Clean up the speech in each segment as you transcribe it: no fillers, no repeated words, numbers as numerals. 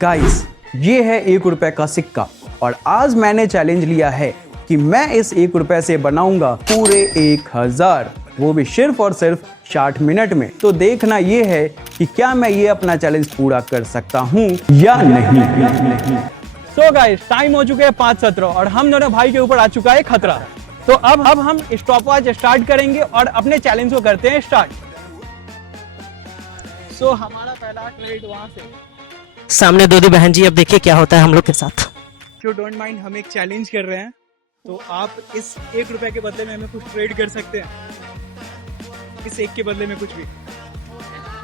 Guys, ये है 1 रुपए का सिक्का और आज मैंने चैलेंज लिया है कि मैं इस 1 रुपए से बनाऊंगा पूरे 1000, वो भी सिर्फ और सिर्फ 60 मिनट में। तो देखना ये है कि क्या मैं ये अपना चैलेंज पूरा कर सकता हूँ या नहीं। सो गाइस, टाइम हो चुके हैं 5:17 और हम दोनों भाई के ऊपर आ चुका है खतरा। तो अब हम स्टॉपवॉच स्टार्ट करेंगे और अपने चैलेंज को करते हैं स्टार्ट। सो हमारा पहला ट्रेड वहां से। सामने दीदी बहन जी, अब देखिए क्या होता है हम लोग के साथ। जो डोंट माइंड, हम एक चैलेंज कर रहे हैं, तो आप इस 1 रुपए के बदले में हमें कुछ ट्रेड कर सकते हैं। इस 1 के बदले में कुछ भी,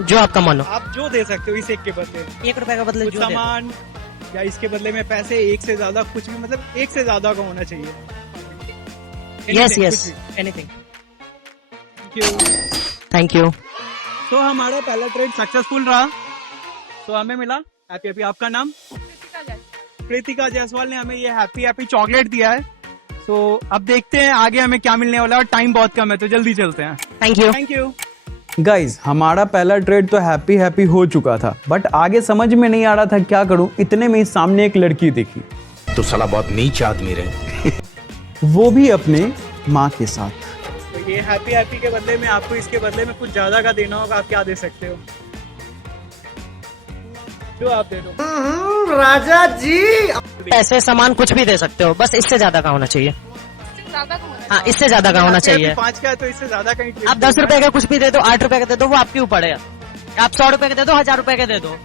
जो आपका मन हो, आप जो दे सकते हो इस 1 के बदले। 1 रुपए का बदले कुछ जो दे दो। सामान या इसके बदले में पैसे, 1 से ज्यादा कुछ भी, मतलब 1 से ज्यादा का होना चाहिए। यस Anything, यस, कुछ भी। Anything. Thank you. Thank you. तो हमारा पहला ट्रेड सक्सेसफुल रहा। तो हमें मिला हैप्पी हैप्पी। आपका नाम? प्रीतिका जायसवाल ने हमें ये हैप्पी हैप्पी चॉकलेट दिया है। तो अब देखते हैं आगे हमें क्या मिलने वाला है और टाइम बहुत कम है, तो जल्दी चलते हैं। Thank you. Thank you. Guys, हमारा पहला ट्रेड तो हैप्पी हैप्पी हो चुका था, बट आगे समझ में नहीं आ रहा था क्या करूं। इतने में ही सामने एक लड़की दिखी, तो साला बहुत नीच आदमी रहे। वो भी अपने माँ के साथ। तो ये हैप्पी हैप्पी के बदले में आपको इसके बदले में कुछ ज्यादा का देना होगा। आप क्या दे सकते हो? जो आप दे दो। राजा जी। पैसे सामान कुछ भी दे सकते हो, बस इससे ज्यादा का होना चाहिए। हाँ, इससे ज्यादा का होना चाहिए। 5 का है तो इससे ज्यादा कहीं। आप 10 रुपए का कुछ भी दे दो, 8 रुपए का दे दो, वो आपके ऊपर है। आप 100 रुपए के दे दो, 1000 रुपए के दे दो।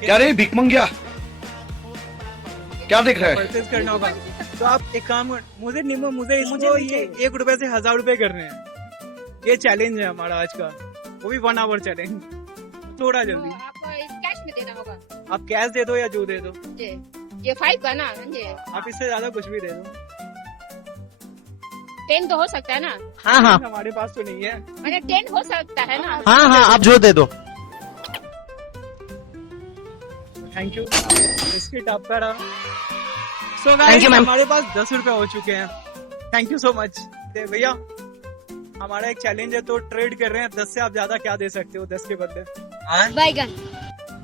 क्या रे भिख मंगिया, क्या देख रहा है? परचेज करना होगा। तो आप एक काम, मुझे ये 1 रुपए से 1000 रुपए करने हैं। ये चैलेंज है हमारा आज का, वो भी 1 आवर चैलेंज। थोड़ा जल्दी। आपको कैश में देना होगा। आप कैश दे दो या जो दे दो। ये 5 का ना, आप इससे ज्यादा कुछ भी दे दो। 10 तो हो सकता है ना। हाँ हाँ हमारे पास तो नहीं है। मैंने 10 हो सकता है ना। हाँ हाँ, आप जो दे दो। Thank you. बिस्किट आपका रहा। सो Thank गाइस, you, ma'am. हमारे पास 10 रुपए हो चुके हैं। थैंक यू सो मच भैया। हमारा एक चैलेंज है, तो ट्रेड कर रहे हैं। 10 से आप ज्यादा क्या दे सकते हो? 10 के बदले बैगन।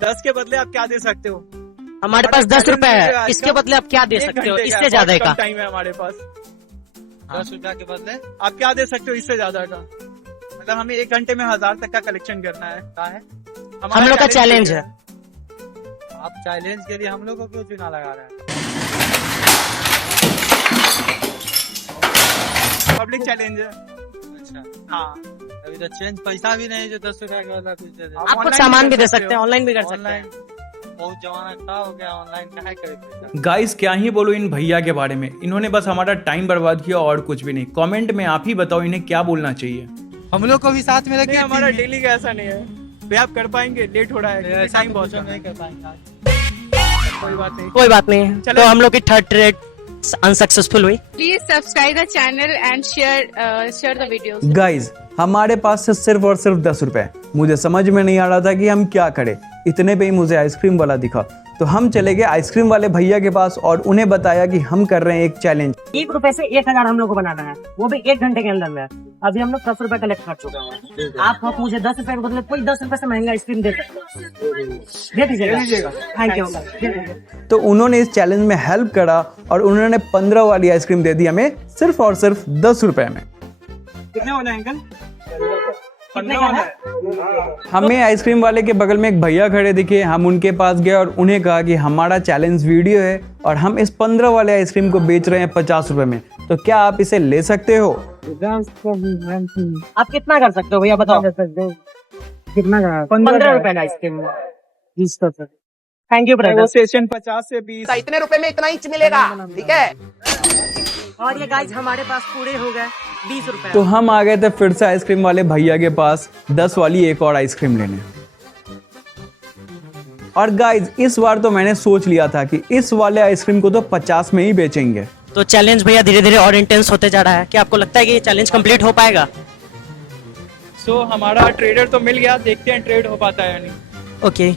10 के बदले आप क्या दे सकते हो? हमारे पास 10 रुपए है, इसके बदले आप क्या दे 1 सकते हो? घंटे इससे ज्यादा का। टाइम है हमारे पास। 10 रुपया के बदले आप क्या दे सकते हो इससे ज्यादा का? मतलब हमें 1 घंटे में 1000 तक का कलेक्शन करना है। क्या है? हमारा हम लोग का चैलेंज है। आप चैलेंज के लिए हम लोग को क्यों चुना लगा रहे हैं? पब्लिक चैलेंज है। अच्छा, हाँ, अभी तो चेंज पैसा भी नहीं जो 10 रुपया के बदला कुछ दे दे। आप आप कुछ online सामान भी कर दे सकते सकते हैं, हो। ऑनलाइन भी कर सकते ऑनलाइन हैं। बहुत जमाना खराब हो गया, ऑनलाइन क्या करे। गाइस, क्या ही बोलो इन भैया के बारे में। इन्होंने बस हमारा टाइम बर्बाद किया और कुछ भी नहीं। कमेंट में आप ही बताओ इन्हें क्या बोलना चाहिए। हम लोग को भी साथ में नहीं, रखिए। हमारा डेली का ऐसा नहीं है भैया। आप कर पाएंगे? लेट हो रहा है, क्योंकि टाइम बहुत कम है। नहीं कर पाएंगे। कोई बात नहीं। कोई बात नहीं। चलो। तो हम लोग की थर्ड ट्रेड अनसक्सेसफुल हुई। Please subscribe the channel and share the videos. Guys, हमारे पास से सिर्फ और सिर्फ 10 रुपए। मुझे समझ में नहीं आ रहा था कि हम क्या करें। इतने पे ही मुझे आइसक्रीम वाला दिखा, तो हम चले गए आइसक्रीम वाले भैया के पास और उन्हें बताया कि हम कर रहे हैं एक चैलेंज। 1 रुपए से 1000 हम लोग को बनाना है, वो भी 1 घंटे के अंदर में। अभी हम लोग 10 रुपए कलेक्ट कर चुके हैं। आप मुझे 10 रुपए के बदले कोई 10 रुपए से महंगा आइसक्रीम दे दे दीजिएगा। Thank you. तो उन्होंने इस चैलेंज में हेल्प करा और उन्होंने 15 वाली आइसक्रीम दे दी हमें सिर्फ और सिर्फ 10 रुपए में। कितने होना है अंकल? कितने का है? हमें आइसक्रीम वाले के बगल में एक भैया खड़े दिखे। हम उनके पास गए और उन्हें कहा कि हमारा चैलेंज वीडियो है और हम इस 15 वाले आइसक्रीम को बेच रहे हैं 50 रुपए में, तो क्या आप इसे ले सकते हो? आप कितना कर सकते हो भैया, बताओ। कितना का? 15 रुपए का आइसक्रीम। 20 का। Thank you brother. नेगोशिएशन 50 से 20। इतने रुपए में इतना इंच मिलेगा, ठीक है। और ये गाइस, हमारे पास पूरे हो गए 20 रुपए। तो हम आ गए थे फिर से आइसक्रीम वाले भैया के पास 10 वाली एक और आइसक्रीम लेने। और गाइज, इस बार तो मैंने सोच लिया था कि इस वाले आइसक्रीम को तो 50 में ही बेचेंगे। तो चैलेंज भैया धीरे धीरे और इंटेंस होते जा रहा है। क्या आपको लगता है कि ये चैलेंज कंप्लीट हो पाएगा? सो हमारा ट्रेडर तो मिल गया, देखते हैं ट्रेड हो पाता है या नहीं। ओके।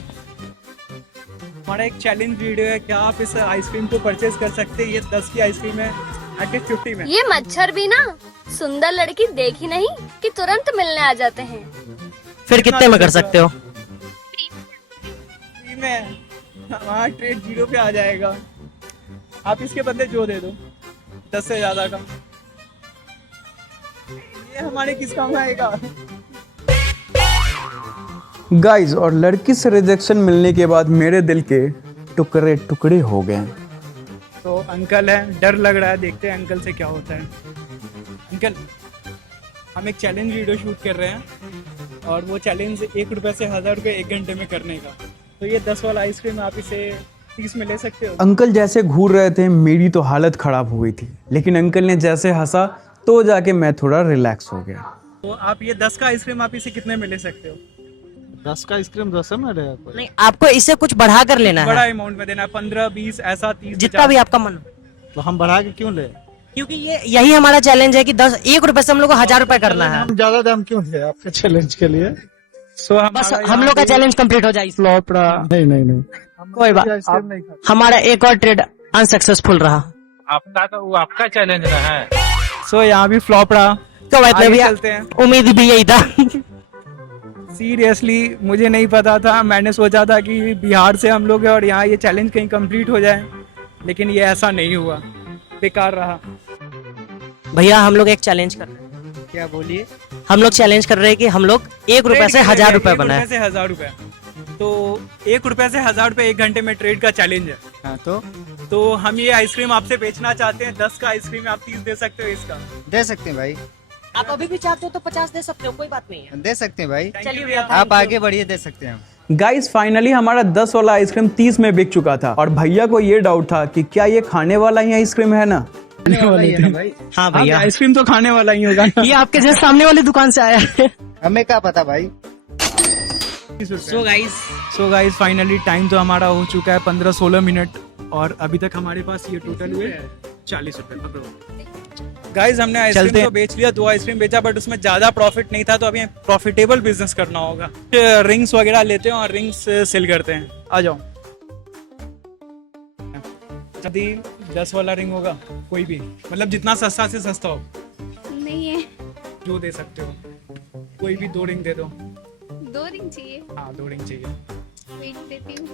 हमारा एक चैलेंज वीडियो है, क्या आप इस आइसक्रीम को परचेज कर सकते हैं? ये 10 की आइसक्रीम है, एटलीस्ट 50 में। ये मच्छर भी ना सुंदर लड़की देखी नहीं कि तुरंत मिलने आ जाते हैं। फिर कितने में कर सकते हो? में है, वहाँ ट्रेड 0 पे आ जाएगा। आप इसके बदले जो दे दो 10 से ज्यादा का, ये हमारे किस काम आएगा। गाइस, और लड़की से रिजेक्शन मिलने के बाद मेरे दिल के टुकड़े टुकड़े हो गए। तो अंकल है, डर लग रहा है, देखते हैं अंकल से क्या होता है। अंकल, हम एक चैलेंज वीडियो शूट कर रहे हैं और वो चैलेंज 1 रुपए से 1000 रुपए 1 घंटे में करने का। तो ये 10 वाला आइसक्रीम आप इसे 30 में ले सकते हो। अंकल जैसे घूर रहे थे मेरी तो हालत खराब हो गई थी, लेकिन अंकल ने जैसे हंसा तो जाके मैं थोड़ा रिलैक्स हो गया। तो आप ये 10 का आइसक्रीम आप इसे कितने में ले सकते हो? 10 का आइसक्रीम 10 में रहेगा। नहीं, आपको इससे कुछ बढ़ा कर लेना बड़ा है, अमाउंट में देना है, 15, 20, ऐसा 30, जितना भी आपका मन हो। तो हम बढ़ा के क्यों ले? क्योंकि ये यही हमारा चैलेंज है कि 1 रुपए से हम लोग को 1000 रुपए करना है। हम ज्यादा दाम क्यों ले आपके चैलेंज के लिए? बस हम लोग का चैलेंज कंप्लीट हो जाए। फ्लॉप रहा। नहीं कोई बात, आइसक्रीम नहीं खाते। हमारा एक और ट्रेड अनसक्सेसफुल रहा। आपका तो वो आपका चैलेंज रहा है। सो यहाँ भी फ्लॉप रहा। तो बात आगे नहीं भैया, चलते हैं। उम्मीद भी यही था। सीरियसली मुझे नहीं पता था, मैंने सोचा था कि बिहार से हम लोग हैं और यहाँ ये चैलेंज कहीं कंप्लीट हो जाए, लेकिन ये ऐसा नहीं हुआ, बेकार रहा। भैया हम लोग एक चैलेंज कर रहे हैं। क्या बोलिए? हम लोग चैलेंज कर रहे हैं कि हम लोग 1 रुपए से 1000 रुपए बनाए। 1 रुपए से 1000 रुपए, तो 1 रुपए से 1000 रुपए 1 घंटे में ट्रेड का चैलेंज है। हाँ, तो हम ये आइसक्रीम आपसे बेचना चाहते हैं। 10 का आइसक्रीम आप 30 दे सकते हो इसका। दे सकते हैं भाई, आप अभी भी चाहते हो तो 50 दे सकते हो, कोई बात नहीं है। दे सकते हैं भाई, चलिए भैया, आप आगे बढ़िए, दे सकते हैं हम। गाइस, फाइनली हमारा 10 वाला आइसक्रीम 30 में बिक चुका था और भैया को ये डाउट था कि क्या ये खाने वाला ही आइसक्रीम है ना। भाई हाँ भैया, आइसक्रीम तो खाने वाला ही होगा। ये आपके जस्ट सामने वाली दुकान से आया है। हमें क्या पता भाई। सो गाइस, फाइनली टाइम तो हमारा हो चुका है 15-16 मिनट और अभी तक हमारे पास ये टोटल हुए 40 रुपए। गाइस, हमने आइसक्रीम तो बेच लिया, 2 आइसक्रीम बेचा, बट उसमें ज्यादा प्रॉफिट नहीं था, तो अभी प्रॉफिटेबल बिजनेस करना होगा। रिंग्स वगैरह लेते हैं और रिंग्स सेल करते हैं। आ जाओ। यदि 10 वाला रिंग होगा कोई भी, मतलब जितना सस्ता से सस्ता हो, नहीं है, जो दे सकते हो, कोई भी 2 रिंग दे दो। 2 रिंग चाहिए। हाँ, 2 रिंग चाहिए, वेट देती हूँ।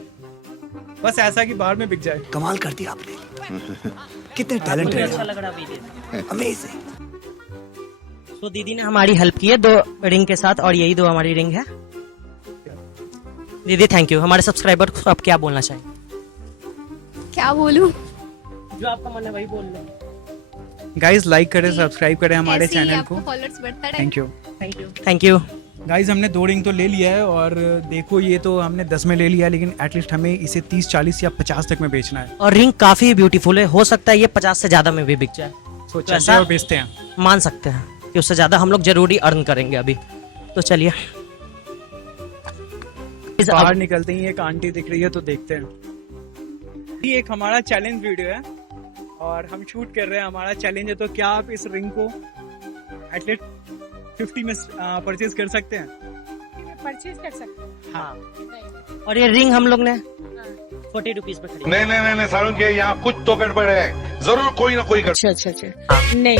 बस ऐसा कि बाहर में बिक जाए। कमाल कर दिया आपने। कितने टैलेंटेड अच्छा है, लग रहा है। अमेजिंग। तो दीदी ने हमारी हेल्प की है 2 रिंग के साथ, और यही 2 हमारी रिंग है। दीदी थैंक यू। हमारे सब्सक्राइबर को आप क्या बोलना चाहिए? क्या बोलूं? जो आपका मन है वही बोल लो। गाइस, लाइक करें, सब्सक्राइब करें हमारे ऐसे ही चैनल आपको को। फॉलोअर्स बढ़ता रहे। Thank you. Thank you. Guys, हमने 2 रिंग तो ले लिया है और देखो ये तो हमने 10 में ले लिया, लेकिन एटलीस्ट हमें इसे 30, 40 या 50 तक में बेचना है। और रिंग काफी ब्यूटीफुल है, हो सकता है ये 50 से ज्यादा में भी बिक जाए। तो ऐसा- चलते और बेचते हैं। मान सकते हैं कि उससे ज्यादा हम लोग जरूरी अर्न करेंगे अभी। तो चलिए बाहर निकलते ही एक आंटी दिख रही है, तो देखते हैं। ये एक हमारा चैलेंज वीडियो है और हम शूट कर रहे हैं, हमारा चैलेंज है। तो क्या आप इस रिंग को एटलीस्ट 50 में परचेज कर सकते हैं? परचेज कर सकते हैं। हाँ। और ये रिंग हम लोग ने 40 रुपीज में खरीदी। नहीं सारुण के यहाँ कुछ तो गड़बड़ है, जरूर कोई ना कोई अच्छा। नहीं,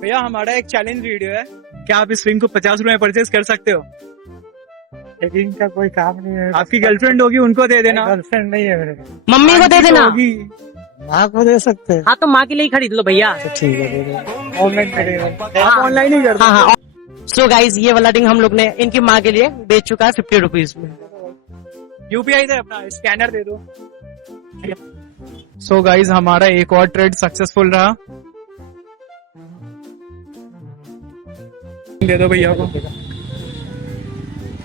भैया, हमारा एक चैलेंज वीडियो है, क्या आप इस रिंग को 50 रुपए में परचेज कर सकते हो? रिंग का कोई काम नहीं है। आपकी गर्लफ्रेंड होगी, उनको दे देना। गर्लफ्रेंड नहीं है मेरे को। मम्मी को दे आंटी देना। होगी। माँ को दे सकते हैं। हाँ, तो माँ के लिए ही खरीद लो भैया। ठीक है, दे दो। ऑनलाइन करेगा। आप ऑनलाइन ही कर दो। हाँ। सो गाइज, ये वाला रिंग हम लोग ने इनकी माँ के लिए बेच चुका है 50 रुपीज में। यूपीआई दे, अपना स्कैनर दे दो। सो गाइज, हमारा एक और ट्रेड सक्सेसफुल रहा। दे दो भैया को।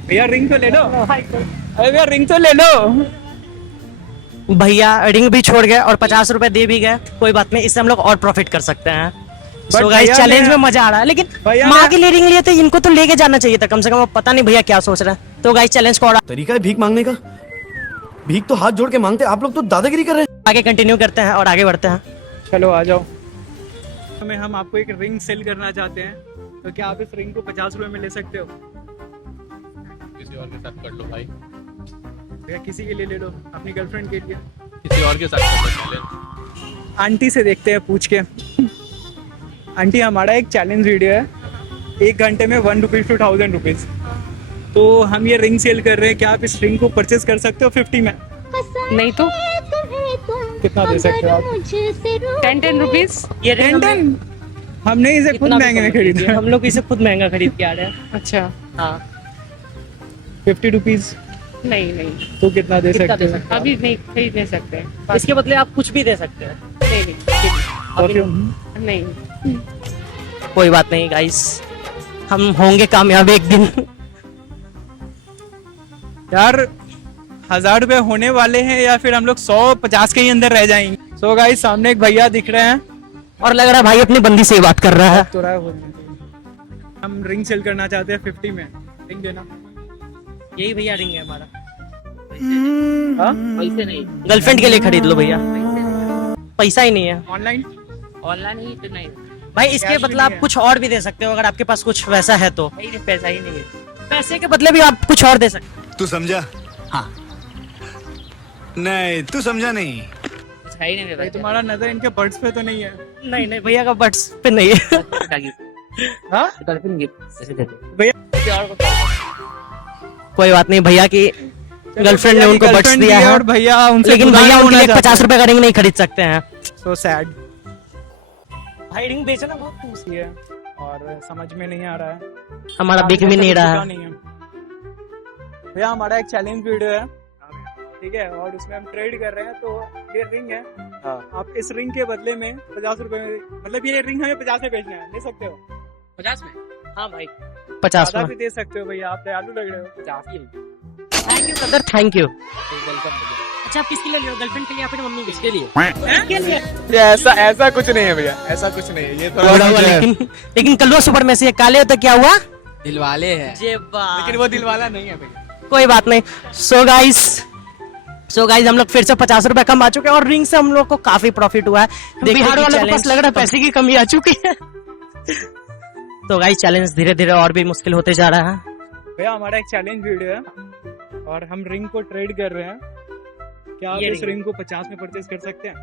भैया रिंग तो ले लो। अरे भैया रिंग तो ले लो। भैया रिंग भी छोड़ गए और 50 रुपए दे भी गए। कोई बात नहीं, इससे हम लोग और प्रॉफिट कर सकते हैं। सो गाइस, भैया चैलेंज ने- में मजा आ रहा है, लेकिन भैया माँ ने- के लिए रिंग लिए तो इनको तो लेके जाना चाहिए था कम से कम। अब पता नहीं भैया क्या सोच रहा है। तो गाइस, चैलेंज को और तरीका है भीख मांगने का। भीख तो हाथ जोड़ के मांगते, आप लोग तो दादागिरी कर रहे हैं। आगे कंटिन्यू करते हैं और आगे बढ़ते हैं। चलो आ जाओ। हमें हम आपको एक रिंग सेल करना चाहते हैं, तो क्या आप इस रिंग को 50 रुपए में ले सकते हो? किसी और के साथ कर लो भाई, भैया किसी के लिए ले लो, अपनी गर्लफ्रेंड के लिए। किसी और के साथ कर लो चैलेंज। आंटी से देखते हैं पूछ के। आंटी, हमारा एक चैलेंज वीडियो है, 1 घंटे में 1 रुपीज to 1000 रुपीज। तो हम ये रिंग सेल कर रहे हैं, क्या आप इस रिंग को परचेज कर सकते हो 50 में? नहीं तो कितना दे सकते हो आप? 10 रुपीज। ये रिंग 10? हमने इसे खुद महंगे में खरीदा। हम लोग इसे खुद महंगा खरीद के आ रहे हैं। अच्छा हाँ 50 रुपीज। नहीं नहीं तो कितना दे कितना सकते दे हो? सकते अभी नहीं खरीद नहीं सकते। हैं? इसके बदले आप कुछ भी दे सकते हैं। नहीं नहीं परफ्यूम? नहीं। कोई बात नहीं गाइस, हम होंगे कामयाब एक दिन। यार 1000 रुपए होने वाले हैं या फिर हम लोग 150 के ही अंदर रह जाएंगे। सो गाइस सामने एक भैया दिख रहे हैं। और लग रहा है भाई अपनी बंदी से ही बात कर रहा है। तो रहा है हम रिंग सेल करना चाहते हैं 50 में। रिंग देना। यही भैया रिंग है हमारा। हाँ? पैसे नहीं, गर्लफ्रेंड के लिए खरीद लो भैया। पैसा ही नहीं है ऑनलाइन? ऑनलाइन ही तो नहीं भाई। इसके कैश भी बदले नहीं आप है। कुछ और भी दे सकते हो अगर आपके पास कुछ वैसा है तो। पैसा ही नहीं है। पैसे के बदले भी आप कुछ और दे सकते हो। तू समझा? हाँ नहीं तू समझा नहीं। है ही नहीं भाई तुम्हारा नजर इनके बर्ड्स पे तो नहीं है? नहीं नहीं भैया का बट्स पे नहीं है। हाँ? भैया कोई बात नहीं, भैया की गर्लफ्रेंड ने उनको बट्स दिया है और भैया उनसे लेकिन खुदा भैया नहीं उनके लिए होना 50 रुपए का रिंग नहीं खरीद सकते हैं। सो सैड भाई रिंग बेचना बहुत पूछती है और समझ में नहीं आ रहा है। हमारा बिक भी नहीं रहा है। नहीं है। भैया हमारा एक चैलेंज वीडियो है, ठीक है, और उसमें हम ट्रेड कर रहे हैं। तो ये रिंग है, आप इस रिंग के बदले में 50 रुपए में, मतलब ये रिंग हमें 50 में बेचना है, ले सकते हो? 50 में? हाँ भाई 50 ज्यादा में। भी दे सकते हो भैया, आप दयालु लग रहे हो। 50 ही। Thank you brother, thank you. अच्छा आप किसके लिए ले रहे हो? गर्लफ्रेंड के लिए या फिर मम्मी के लिए? किसके लिए? ऐसा कुछ नहीं है भैया, ऐसा कुछ नहीं है। ये बड़ा हुआ लेकिन कलवा सुपर में से ये काले होता क्या हुआ? दिलवाले हैं, लेकिन वो दिलवाला नहीं है भैया। कोई बात नहीं। सो गाइस हम लोग फिर से 50 रुपए कम आ चुके हैं और रिंग से हम लोग को काफी प्रॉफिट हुआ है। बिहार वालों के पास लग रहा है पैसे की कमी आ चुकी है। तो गाइस चैलेंज धीरे धीरे और भी मुश्किल होते जा रहा है। भैया हमारा एक चैलेंज वीडियो है और हम रिंग को ट्रेड कर रहे हैं। क्या आप ये इस रिंग को 50 में परचेज कर सकते हैं?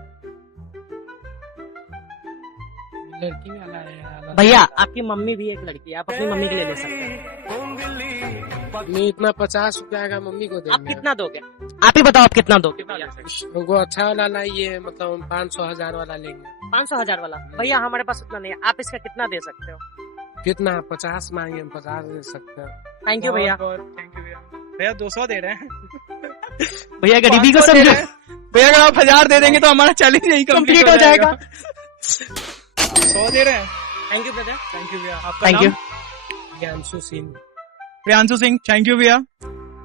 लड़की वाला है यार। भैया आपकी मम्मी भी एक लड़की है, आप अपनी मम्मी के लिए ले सकते हैं। नहीं इतना 50 रुपया का मम्मी को आप देंगे। कितना दोगे? आप ही बताओ आप कितना दोगे? हमको अच्छा वाला लाइए, मतलब 500-1000 वाला लेंगे। 500-1000 वाला? भैया हमारे पास उतना नहीं है, आप इसका कितना दे सकते हो? कितना 50 मांगे, हम 50 दे सकते हैं। थैंक यू भैया। थैंक यू भैया। भैया 200 दे रहे हैं। भैया गरीबी को 500 दे समझो। रहे हैं। भैया अगर आप 1000 दे देंगे तो हमारा चैलेंज यही कंप्लीट हो जाएगा। 100 दे रहे हैं। Thank you brother. Thank you भैया। आपका थैंक यू। नाम? ज्ञानशु सिंह। प्रियांशु सिंह, थैंक यू भैया।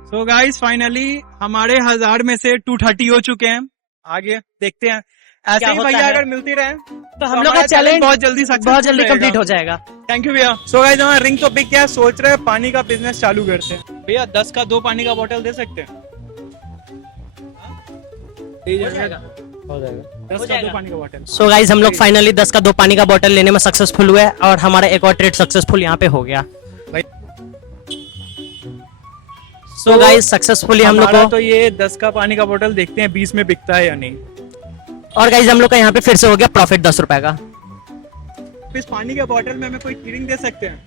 सो गाइस फाइनली हमारे 1000 में से 230 हो चुके हैं। आगे देखते हैं, ऐसे क्या ही होता भैया है? अगर मिलती रहे तो हम लोग का चैलेंज बहुत जल्दी कंप्लीट हो जाएगा। थैंक यू भैया। सो गाइस हमारा रिंग तो बिक गया, सोच रहे हैं पानी का बिजनेस चालू करते हैं। भैया 10 का 2 पानी का बोतल दे सकते हैं? हो जाएगा। 10 का 2 पानी का बोतल। सो गाइस हम लोग फाइनली 10 का 2 पानी का बोतल लेने में सक्सेसफुल हुए और हमारा एक और ट्रेड सक्सेसफुल यहाँ पे हो गया। सो गाइस सक्सेसफुली हम लोग हमारा को तो ये 10 का पानी का बोतल देखते हैं 20 में बिकता है या नहीं। और गाइस हम लोग का यहाँ पे फिर से हो गया प्रॉफिट 10 रुपए का। इस पानी के बोतल में हमें कोई कीरिंग दे सकते हैं?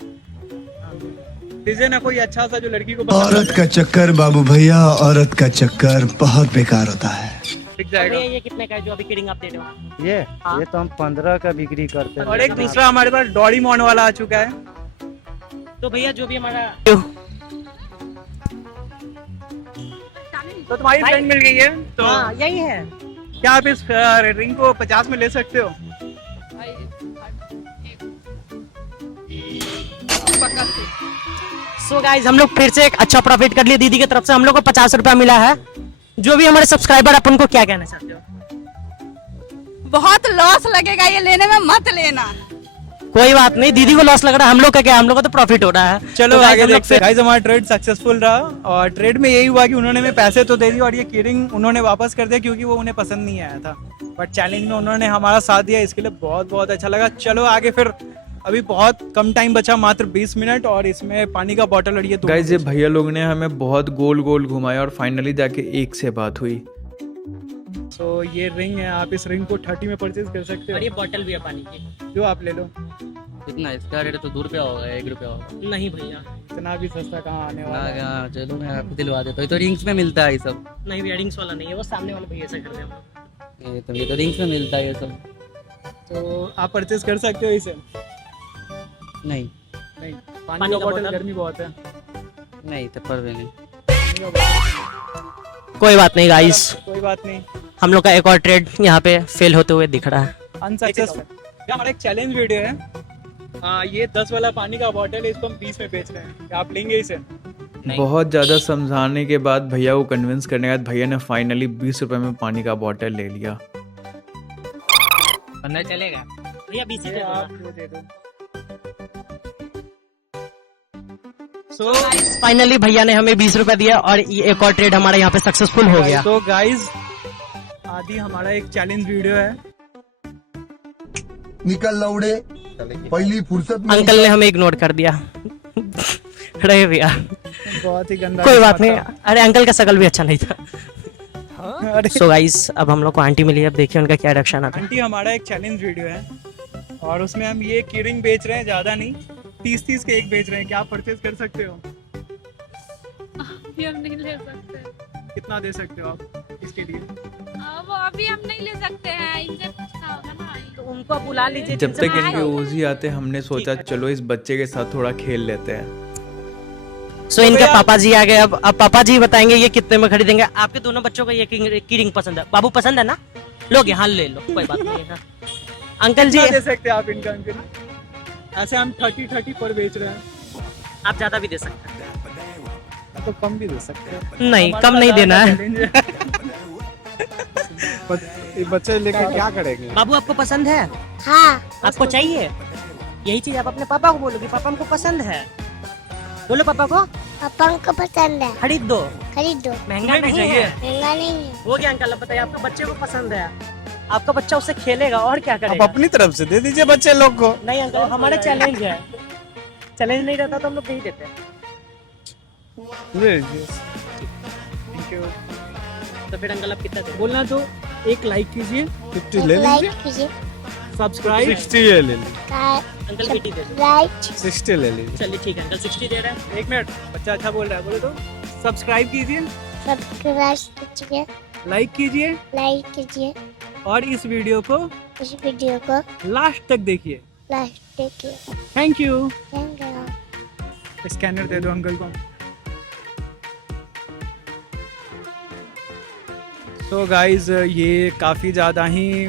दीजिए ना कोई अच्छा सा जो लड़की को पसंद आ औरत जाए। का चक्कर बाबू भैया, औरत का चक्कर बहुत बेकार होता है। बिक जाएगा। ये कितने का है जो अभी किडिंग आप दे रहे हो? ये तो हम 15 का बिक्री करते हैं। और एक दूसरा हमारे पास डोरेमोन वाला आ चुका है। तो भैया जो भी हमारा तो तुम्हारी भाई- फ्रेंड मिल गई है तो हाँ यही है। क्या आप इस रिंग को 50 में ले सकते हो? सो गाइस हम लोग फिर से एक अच्छा प्रॉफिट कर लिए। दीदी की तरफ से हम लोग को 50 रुपया मिला है। जो भी हमारे सब्सक्राइबर अपन को क्या कहना चाहते हो? बहुत लॉस लगेगा ये लेने में, मत लेना। कोई बात नहीं, दीदी को लॉस लग रहा है, हम लोग का क्या, हम लोग को तो प्रॉफिट हो रहा है। चलो तो guys, आगे हम लोग देखते हैं। गाइस हमारा ट्रेड सक्सेसफुल रहा और ट्रेड में यही हुआ कि उन्होंने हमें पैसे तो दे दिए और ये कीरिंग उन्होंने वापस कर दिया क्योंकि वो उन्हें पसंद नहीं आया था। बट चैलेंज में उन्होंने हमारा साथ दिया, इसके लिए बहुत बहुत अच्छा लगा। चलो आगे फिर, अभी बहुत कम टाइम बचा, मात्र 20 मिनट, और इसमें पानी का बोतल और ये दो। गाइज ये भैया लोग ने हमें बहुत गोल गोल घुमाया और फाइनली जाके एक से बात हुई। तो ये रिंग है, आप इस रिंग को 30 में परचेज कर सकते और ये हो। बॉटल भी है पानी की। जो आप ले लो। कितना इसका रेट तो ₹2 होगा, ₹1 होगा। नहीं भैया, इतना भी सस्ता कहाँ आने वाला है? हाँ, चलो मैं आपको दिलवा देता हूँ। ये तो रिंग्स में मिलता है ये सब। नहीं भैया, रिंग्स वाला नहीं है, वो सामने वाले भैया से कर रहे हैं। ये तो रिंग्स में मिलता है ये सब। तो आप परचेज कर सकते हो इसे? नहीं नहीं, पानी का बॉटल गर्मी बहुत है। नहीं तो पर भी नहीं। कोई बात नहीं गाइस, कोई बात नहीं, हम लोग का एक और ट्रेड यहाँ पे फेल होते हुए दिख रहा है। अनसक्सेसफुल। ये हमारा एक चैलेंज वीडियो है। ये 10 वाला पानी का बॉटल है, इसको हम 20 में बेच रहे हैं। क्या आप लेंगे इसे? बहुत ज़्यादा समझाने के बाद, भैया को कन्विंस करने के बाद भैया ने फाइनली 20 रुपए में पानी का बॉटल ले लिया। अंदर चलेगा भैया 20 ये आप वो दे दो। सो फाइनली भैया ने हमें 20 रुपए दिया और ये एक और ट्रेड हमारा यहाँ पे सक्सेसफुल हो गया। तो गाइस, आदि हमारा एक चैलेंज वीडियो है। निकल लौड़े, पहली फुर्सत में अंकल ने हमें इग्नोर कर दिया। रहे भैया, बहुत ही गंदा। कोई बात नहीं। अरे अंकल का शकल भी अच्छा नहीं था। अरे सो गाइस, अब हम लोग को आंटी मिली है, अब देखिए उनका क्या रिएक्शन आता है। आंटी, हमारा एक चैलेंज वीडियो है और उसमें हम ये कीरिंग बेच रहे हैं, ज्यादा नहीं, 30-30 के एक बेच रहे हैं। क्या आप परचेज कर सकते हो? अभी हम नहीं ले सकते। कितना दे सकते हो आप इसके लिए? वो अभी हम नहीं ले सकते हैं, इनसे पूछना होगा ना। तो उनको आप बुला लीजिए। जब तक इनके ओजी आते, हमने सोचा चलो इस बच्चे के साथ थोड़ा खेल लेते हैं। सो इनके पापा जी आ गए। अब पापा जी बताएंगे ये कितने में खरीदेंगे। आपके दोनों बच्चों को ये की रिंग पसंद है? बाबू पसंद है ना? लोगे? हाँ ले लो, कोई बात नहीं है। अंकल जी कितना दे सकते हैं आप इनका? अंकल, ऐसे हम 30 पर बेच रहे हैं। आप ज्यादा भी दे सकते हैं। तो कम भी दे सकते हैं। नहीं, कम नहीं देना है। बच्चे लेके क्या करेंगे? बाबू आपको पसंद है? हाँ, आपको चाहिए यही चीज? आप अपने पापा को बोलोगे पापा हमको पसंद है? बोलो पापा को पापा को पसंद है, खरीद दो। खरीद दो। महंगा नहीं है। महंगा नहीं है। वो क्या अंकल, आप बताइए, आपके बच्चे को पसंद है, आपका बच्चा उससे खेलेगा और क्या आप करेगा? अपनी तरफ से दे दीजिए बच्चे लोग को। नहीं अंकल, हमारा चैलेंज है। चैलेंज नहीं रहता तो हम लोग नहीं देते। Thank you। तो फिर अंकल आप कितना देंगे? बोलना तो एक लाइक कीजिए, 50 ले लीजिए। लाइक कीजिए, सब्सक्राइब। 60 ले लीजिए। अंकल पीटी दे दो। लाइक 60 ले लीजिए। चलिए ठीक है अंकल, 60 दे रहे हैं। 1 मिनट, बच्चा अच्छा बोल रहा है, बोले तो सब्सक्राइब कीजिए, सब्सक्राइब कीजिए, लाइक कीजिए लाइक कीजिए और इस वीडियो को इस वीडियो को लास्ट तक देखिए। लास्ट देखिए। Thank you. Thank you. Scanner दे दो अंकल को। तो गाइज, ये काफ़ी ज़्यादा ही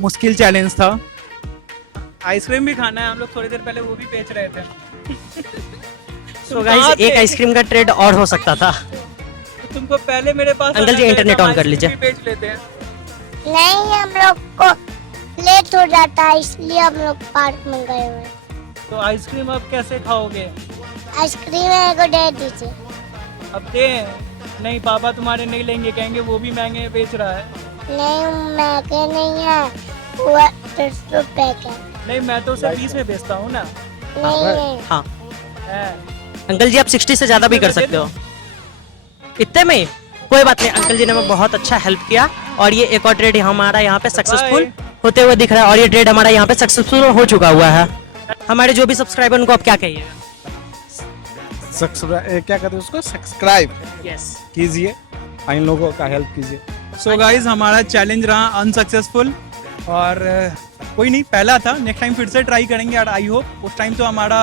मुश्किल चैलेंज था। आइसक्रीम भी खाना है, हम लोग थोड़ी देर पहले वो भी बेच रहे थे। तो गाइस, एक आइसक्रीम का ट्रेड और हो सकता था। तुमको पहले मेरे पास अंकल जी, इंटरनेट ऑन कर लीजिए। बेच लेते हैं। नहीं, हम लोग को लेट हो जाता है, इसलिए हम लोग पार्क में गए हुए हैं। तो आइसक्रीम अब कैसे खाओगे? आइसक्रीम मेरे को दे दीजिए। अब दे। नहीं, पापा तुम्हारे नहीं लेंगे, कहेंगे वो भी महंगे बेच रहा है। नहीं, महंगे नहीं है, वो 10 रुपए का। नहीं, मैं तो उसे 20 में बेचता हूँ ना। नहीं है। हाँ है। अंकल जी, आप 60 से ज्यादा भी कर सकते हो। इतने में कोई बात नहीं, अंकल जी ने हमें बहुत अच्छा हेल्प किया और ये एक और ट्रेड हमारा यहाँ पे सक्सेसफुल होते हुए दिख रहा है और ये ट्रेड हमारा यहाँ पे सक्सेसफुल हो चुका हुआ है। हमारे जो भी सब्सक्राइबर उनको आप क्या कहिएगा? क्या कहते हैं उसको? सब्सक्राइब यस कीजिए, इन लोगों का हेल्प कीजिए। सो गाइज, हमारा चैलेंज रहा अनसक्सेसफुल और कोई नहीं, पहला था। नेक्स्ट टाइम फिर से ट्राई करेंगे और आई होप उस टाइम तो हमारा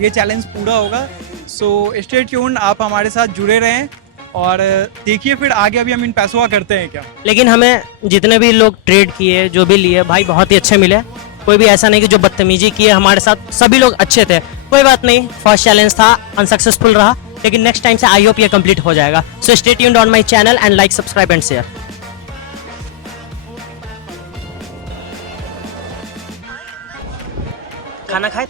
ये चैलेंज पूरा होगा। सो स्टे ट्यून्ड, आप हमारे साथ जुड़े रहें और देखिए फिर आगे अभी हम इन पैसों का करते हैं क्या। लेकिन हमें जितने भी लोग ट्रेड किए, जो भी लिए, भाई बहुत ही अच्छे मिले। कोई भी ऐसा नहीं कि जो बदतमीजी किए हमारे साथ, सभी लोग अच्छे थे। कोई बात नहीं, फर्स्ट चैलेंज था, अनसक्सेसफुल रहा, लेकिन नेक्स्ट टाइम से आई होप ये कंप्लीट हो जाएगा। So stay tuned on my channel and like, subscribe and share. खाना खाए?